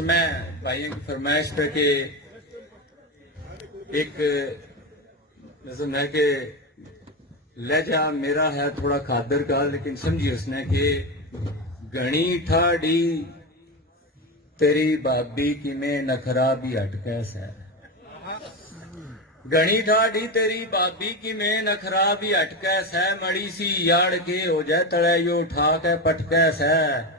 मैं भाइयों की फरमाइश पे कि एक नज़म है कि लहजा मेरा है थोड़ा खादर का, लेकिन समझी उसने कि घनी ठाड़ी तेरी भाभी की में नखरा भी अटकैस है। घनी ठाड़ी तेरी भाभी की में नखरा भी अटकैस है। मड़ी सी याड़ के हो जाए तड़े यो उठा के पटकैस है।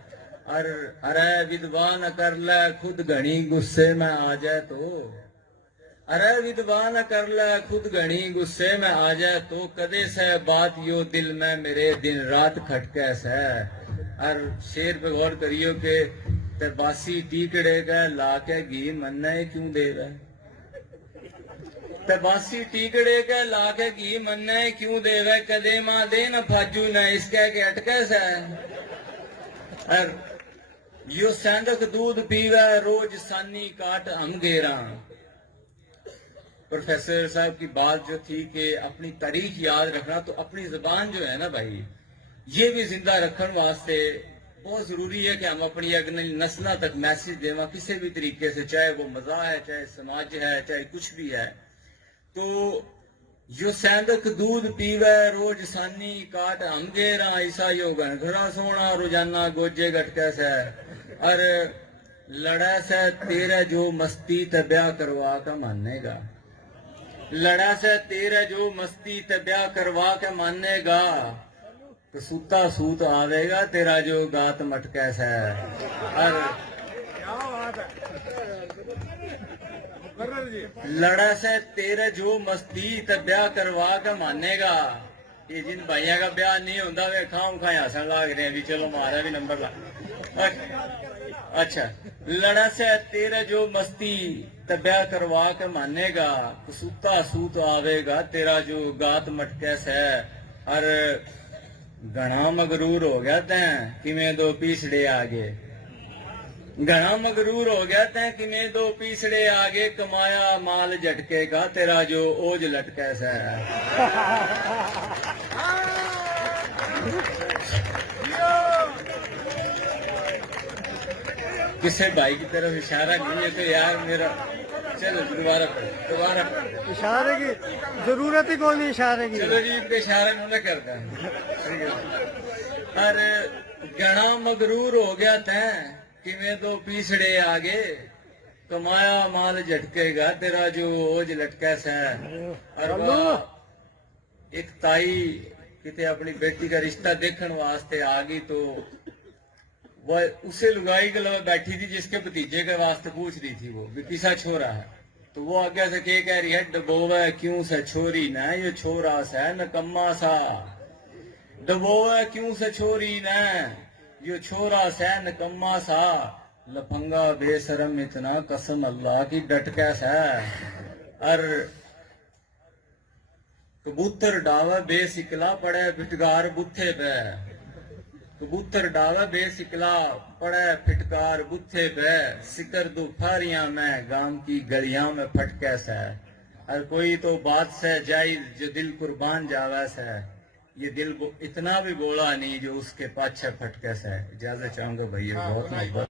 अरे विधवा न कर ले खुद घनी गुस्से में आ जाए तो। अरे विधवा न कर ले खुद घनी गुस्से में आ जाए तो। कदे से बात यो दिल में मेरे दिन रात खटकैस है। और शेर पे गौर करियो के ते बासी टीकड़े का लाके घी मन्ने क्यों दे रहा है। ते बासी टीकड़े का लाके घी मन्ने क्यों दे रहा। कदे माँ दे न फाजू न इसके के अटकैस है। और यो सेंधक दूध पीवे रोज सानी काट हम गेरा। प्रोफेसर साहब की बात जो थी कि अपनी तारीख याद रखना, तो अपनी जबान जो है ना भाई, ये भी जिंदा रखने वास्ते बहुत जरूरी है कि हम अपनी अगली नस्ल तक मैसेज देवा किसी भी तरीके से, चाहे वो मजा है, चाहे समाज है, चाहे कुछ भी है। तो यो सेंधक दूध पीवे रोज सानी काट हम गेरा। ऐसा यो घरा सोना रोजाना गोजे गटके से। और लड़ा से तेरा जो मस्ती तब्या करवा का मानेगा। लड़ा से तेरा जो मस्ती तब्या करवा के मानेगा। तो सूता सूत आवेगा तेरा जो गात मटके से। और लड़ा से तेरे जो मस्ती तब्या करवा के मानेगा। ये जिन भाइयों का ब्याह नहीं होता वे खाम खाए हसन लाग रहे हैं भी, चलो हमारा भी नंबर ला। अच्छा, लड़ा से तेरे जो मस्ती तब्या करवा के मानेगा। तो सूता सूत आवेगा तेरा जो गात मटके से। और घना मगरूर हो गया तैं कि मैं दो पीछड़े आगे। घना मगरूर हो गया तैं कि मैं दो पीछड़े आगे। कमाया माल झटकेगा तेरा जो ओज लटके से। किसे भाई की तरफ इशारा नहीं है तो यार मेरा, चलो दोबारा इशारे की जरूरत ही कौन है इशारे की। चलो जी, इनका इशारा नहीं करता है। अरे घना मगरूर हो गया तैं कि मैं दो पीछड़े आगे। कमाया माल झटकेगा तेरा जो ओज लटके से। एक ताई किते अपनी बेटी का रिश्ता देखने वास्ते आ गई, तो वह उसे लुगाई के लगे बैठी थी जिसके भतीजे के वास्ते पूछ रही थी वो भी किसा छोरा है। तो वो आगे से के कह रही है, डबोवे क्यों से छोरी न ये छोरा से नकम्मा सा। डबोवे क्यों से छोरी न यो छोरा से नकम्मा सा। लफंगा बेशरम इतना कसम अल्लाह की डटके से। और कबूतर डावा बेसिकला पड़े फिटकार बुथे पे। कबूतर डावा बेसिकला पड़े फिटकार बुथे पे। सिकर दोपहरियां में गांव की गलियां में फटके से। और कोई तो बात से जाई जो दिल कुर्बान जावे से। ये दिल इतना भी बोला नहीं जो उसके पाछे फटके से। इजाजत चाहूंगा भैया, बहुत मोहब्बत।